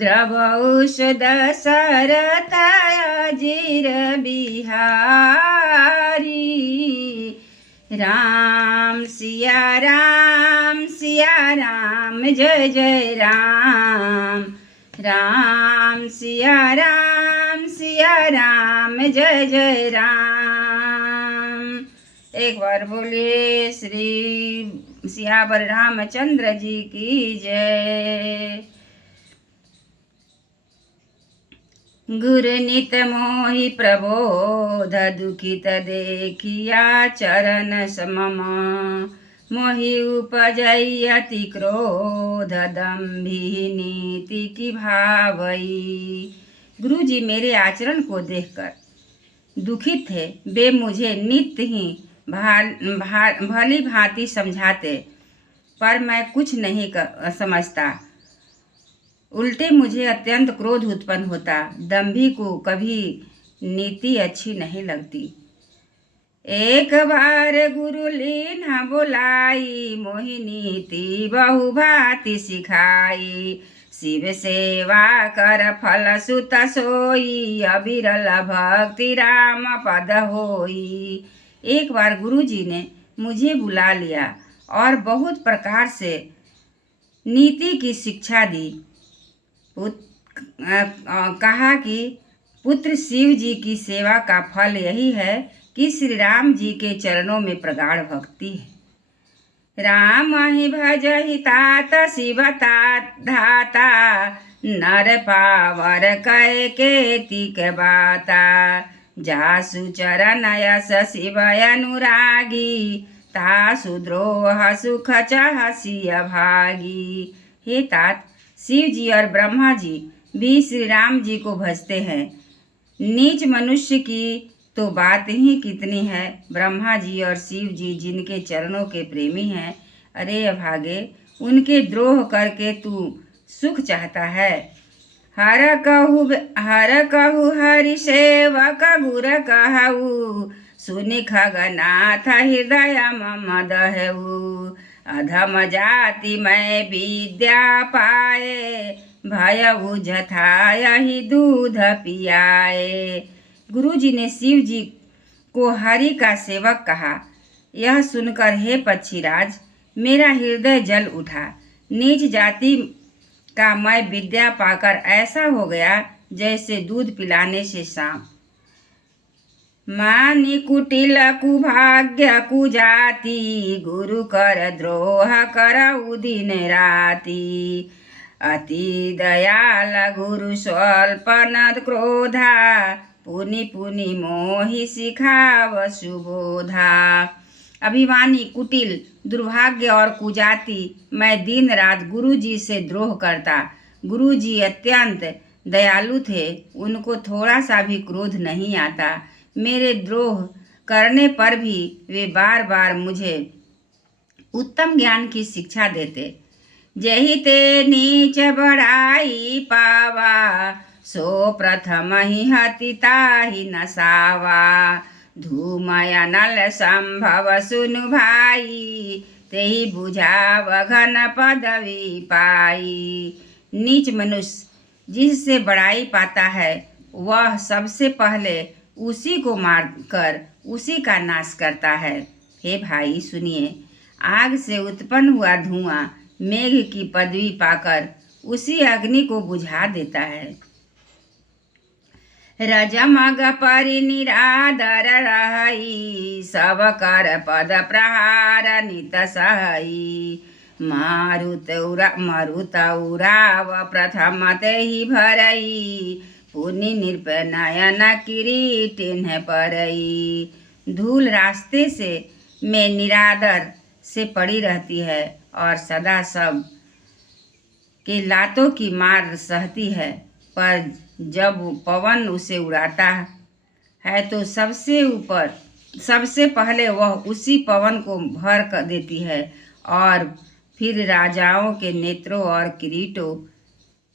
द्रवौषध सरताजीर बिहारी। राम सिया राम जय जय राम। राम सिया राम जय जय राम। एक बार बोलिए श्री सियावर रामचंद्र जी की जय। गुरु नित मोहि प्रबोध दुखित देखिया चरण समम। मोहि उपजई अति क्रोध दम्भी नीति की भावई। गुरु जी मेरे आचरण को देखकर दुखित थे। वे मुझे नित्य ही भली भांति समझाते, पर मैं कुछ नहीं समझता। उल्टे मुझे अत्यंत क्रोध उत्पन्न होता। दंभी को कभी नीति अच्छी नहीं लगती। एक बार गुरु लीन्हा बुलाई, मोहि नीति बहु भांति सिखाई। शिव सेवा कर फल सुत सोई, अविरल भक्ति राम पद होई। एक बार गुरु जी ने मुझे बुला लिया और बहुत प्रकार से नीति की शिक्षा दी। कहा कि पुत्र शिव जी की सेवा का फल यही है कि श्री राम जी के चरणों में प्रगाढ़ भक्ति है। राम ही भजहि तात शिव धाता, नर पावर कै केतिक बाता। जासु चरण यस शिव अनुरागी, तासु द्रोह सुख चहसिय भागी। हे तात, शिव जी और ब्रह्मा जी भी श्री राम जी को भजते हैं। नीच मनुष्य की तो बात ही कितनी है। ब्रह्मा जी और शिव जी जिनके चरणों के प्रेमी हैं, अरे अभागे, उनके द्रोह करके तू सुख चाहता है। हर कहु हरि सेवक गुर कहु, सुनि खगनाथ हृदय मम दहु। अधम जाति मैं विद्या पाए, भय बुझथाय ही दूध पियाए। गुरु जी ने शिव जी को हरि का सेवक कहा। यह सुनकर हे पक्षीराज, मेरा हृदय जल उठा। नीच जाति का मैं विद्या पाकर ऐसा हो गया जैसे दूध पिलाने से सांप। मानि कुटिल कुभाग्य कुजाति, गुरु कर द्रोह करऊ दिन राति। अति दयाल गुरु स्वल्प न क्रोधा, पुनि पुनि मोहि सिखाव सुबोधा। अभिमानी, कुटिल, दुर्भाग्य और कुजाति मैं दिन रात गुरु जी से द्रोह करता। गुरु जी अत्यंत दयालु थे, उनको थोड़ा सा भी क्रोध नहीं आता। मेरे द्रोह करने पर भी वे बार बार मुझे उत्तम ज्ञान की शिक्षा देते। जहि ते नीच बढ़ाई पावा, सो प्रथम ही हति ताहि नसावा। धूमय नल संभव सुनु भाई, तेहि बुझाव घन पदवी पाई। नीच मनुष्य जिससे बड़ाई पाता है, वह सबसे पहले उसी को मारकर उसी का नाश करता है। हे भाई सुनिए, आग से उत्पन्न हुआ धुआं मेघ की पदवी पाकर उसी अग्नि को बुझा देता है। रजमग परि निरादर रहई, सब कर पद प्रहार नित सहई। मारुत उराव प्रथम तेहि भरई, पुनि नृप नयन किरीटिन्ह परई। धूल रास्ते से में निरादर से पड़ी रहती है और सदा सब के लातों की मार सहती है, पर जब पवन उसे उड़ाता है तो सबसे पहले वह उसी पवन को भर कर देती है और फिर राजाओं के नेत्रों और किरीटों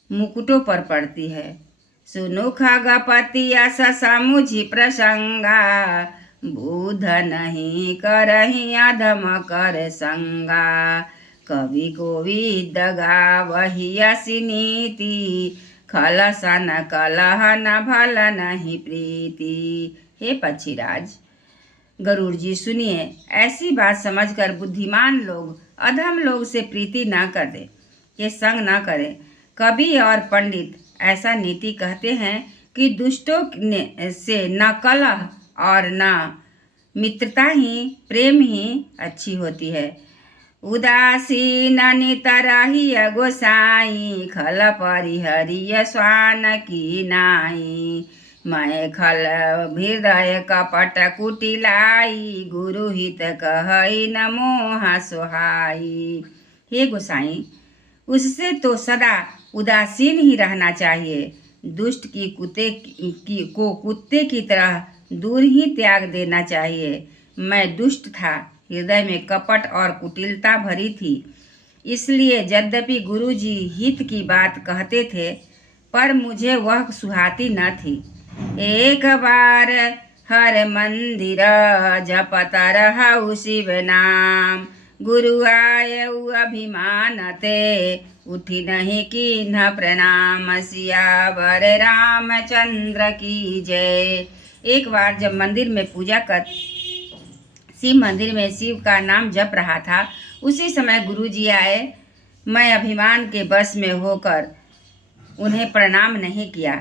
मुकुटों पर पड़ती है। सुनु खगपति यस समुझि प्रसंगा, बुध नहीं करहि अधम कर संगा। कवि कोविद गावहि यसि नीति, खलस न कलह न भल नहीं प्रीति। हे पक्षीराज गरुड़ जी सुनिए, ऐसी बात समझकर बुद्धिमान लोग अधम लोग से प्रीति न करें, ये संग न करें। कवि और पंडित ऐसा नीति कहते हैं कि दुष्टों से न कलह और न मित्रता ही प्रेम ही अच्छी होती है। उदासीन नितरहिय गोसाई, खल परिहरिय स्वान की नाई। मैं खल हृदय कपट कुटिलाई, गुरु हित कहई न मोह सोहाई। हे गोसाई, उससे तो सदा उदासीन ही रहना चाहिए। दुष्ट की कुत्ते की तरह दूर ही त्याग देना चाहिए। मैं दुष्ट था, हृदय में कपट और कुटिलता भरी थी, इसलिए यद्यपि गुरुजी हित की बात कहते थे पर मुझे वह सुहाती न थी। एक बार हर मंदिर जपत रहु शिव नाम, गुरु आयउ अभिमान ते उठी नहीं कीन्ह प्रणाम। सियावर रामचंद्र की जय। एक बार जब शिव मंदिर में शिव का नाम जप रहा था, उसी समय गुरुजी आए। मैं अभिमान के बस में होकर उन्हें प्रणाम नहीं किया।